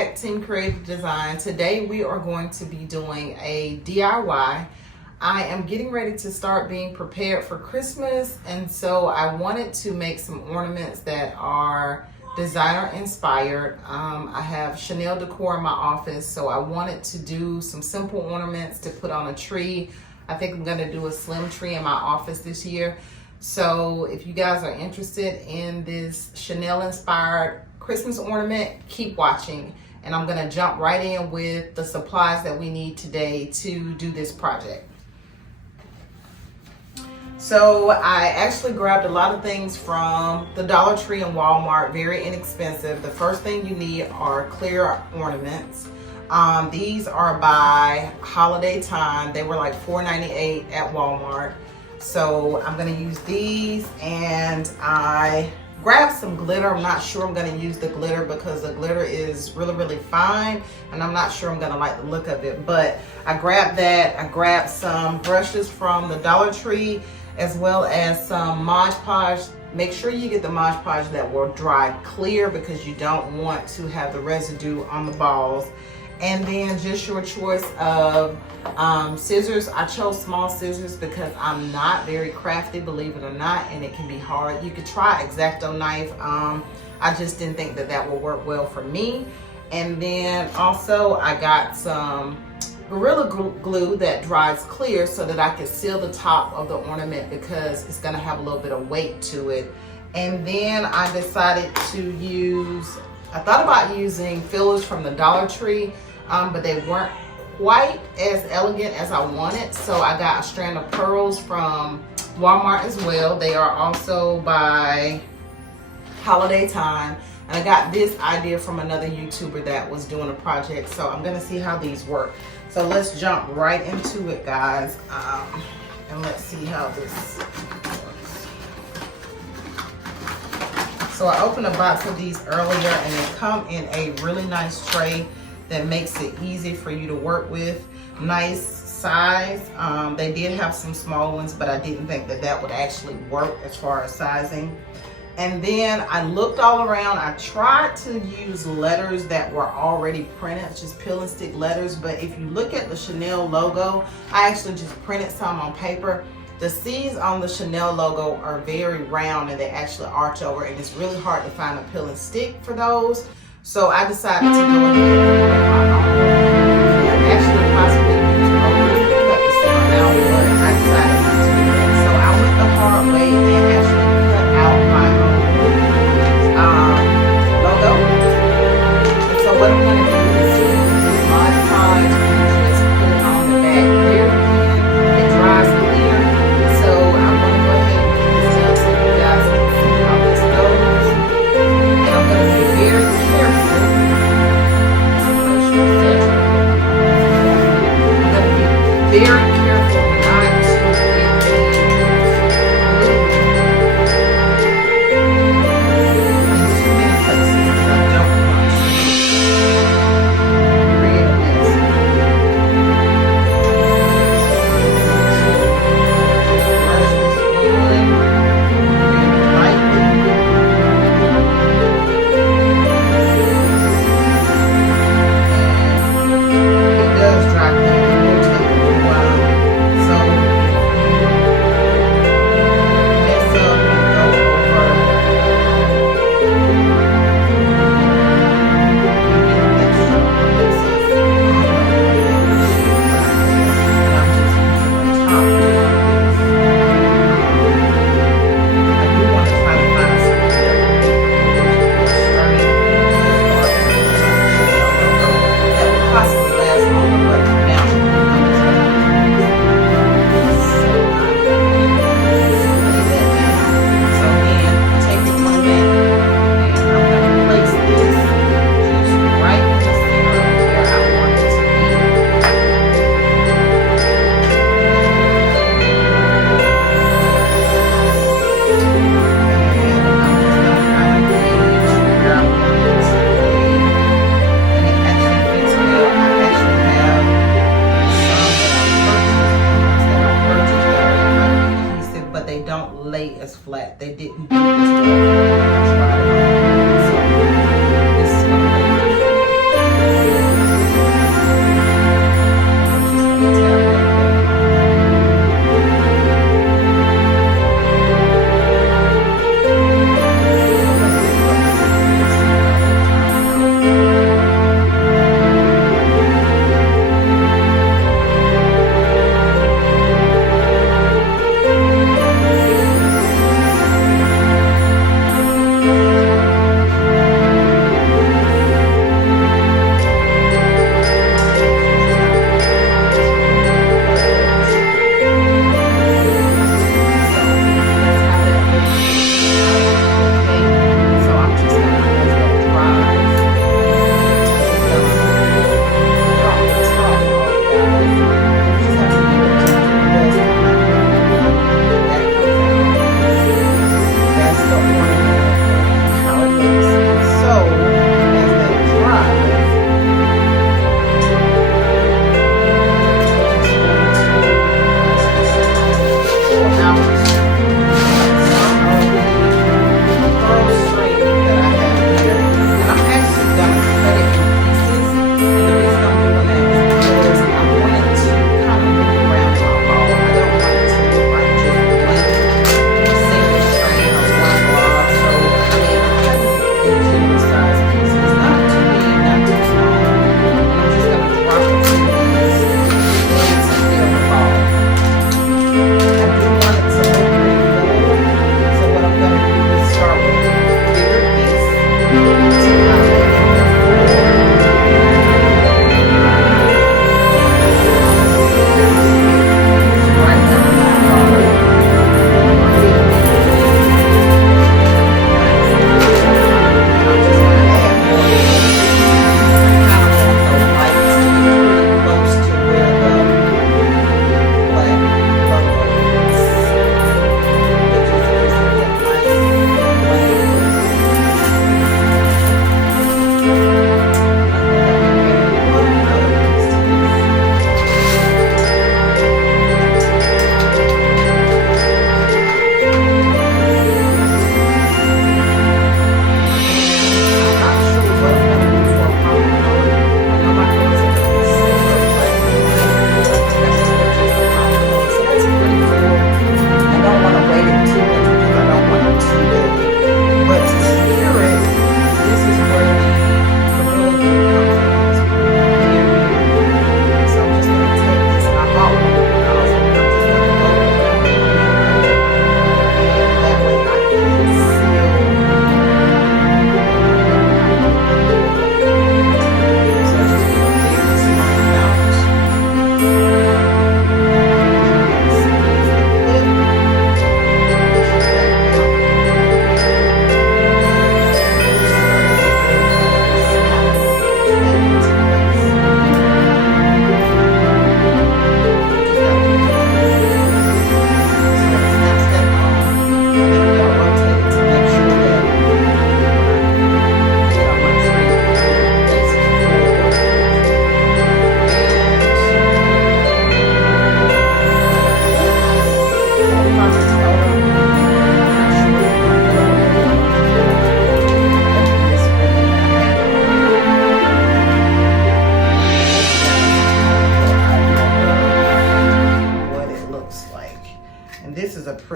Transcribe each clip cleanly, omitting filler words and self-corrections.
back, Team Creative Design. Today we are going to be doing a DIY. I am getting ready to start being prepared for Christmas, and so I wanted to make some ornaments that are designer inspired. I have Chanel decor in my office, so I wanted to do some simple ornaments to put on a tree. I think I'm gonna do a slim tree in my office this year. So if you guys are interested in this Chanel inspired Christmas ornament, keep watching, and I'm gonna jump right in with the supplies that we need today to do this project. So I actually grabbed a lot of things from the Dollar Tree and Walmart, very inexpensive. The first thing you need are clear ornaments. These are by holiday time. They were like $4.98 at Walmart. So I'm gonna use these, and I grabbed some glitter. I'm not sure I'm gonna use the glitter because the glitter is really fine, and I'm not sure I'm gonna like the look of it, but I grabbed that. I grabbed some brushes from the Dollar Tree, as well as some Mod Podge. Make sure you get the Mod Podge that will dry clear because you don't want to have the residue on the balls. And then just your choice of scissors. I chose small scissors because I'm not very crafty, believe it or not, and it can be hard. You could try X-Acto knife. I just didn't think that that would work well for me. And then also I got some Gorilla Glue that dries clear so that I can seal the top of the ornament because it's gonna have a little bit of weight to it. And then I decided to use, I thought about using fillers from the Dollar Tree, but they weren't quite as elegant as I wanted. So I got a strand of pearls from Walmart as well. They are also by holiday time. And I got this idea from another YouTuber that was doing a project. So I'm gonna see how these work. So let's jump right into it, guys. And let's see how this works. So I opened a box of these earlier, and they come in a really nice tray that makes it easy for you to work with. Nice size. They did have some small ones, but I didn't think that that would actually work as far as sizing. And then I looked all around. I tried to use letters that were already printed, just peel and stick letters. But if you look at the Chanel logo, I actually just printed some on paper. The C's on the Chanel logo are very round, and they actually arch over, and it's really hard to find a peel and stick for those. So I decided to go ahead and print my own. And actually possibly use rollers to cut the center out, but I decided not to do that. So I went the hard way and actually cut out my own logo. And so what I'm going to do is use Mod Podge and just put it on the back here. It dries clear. So I'm going to go ahead and put this up so you guys can see how this goes. And I'm going to be very careful. Very careful not to get the glue in too many places because I don't want to create a mess. Brush this on very lightly. It does dry clean. It will take a little while.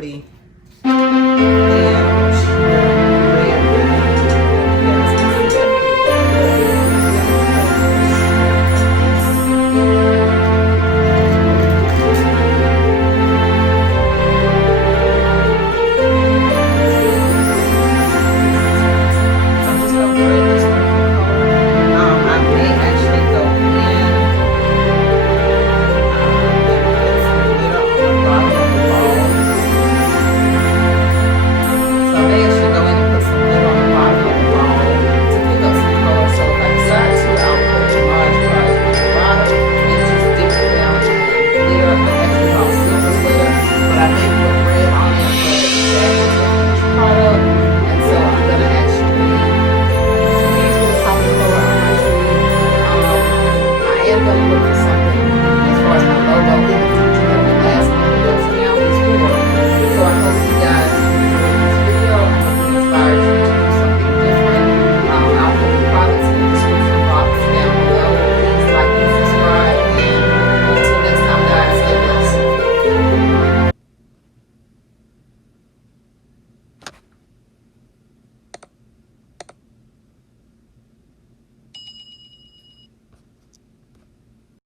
pretty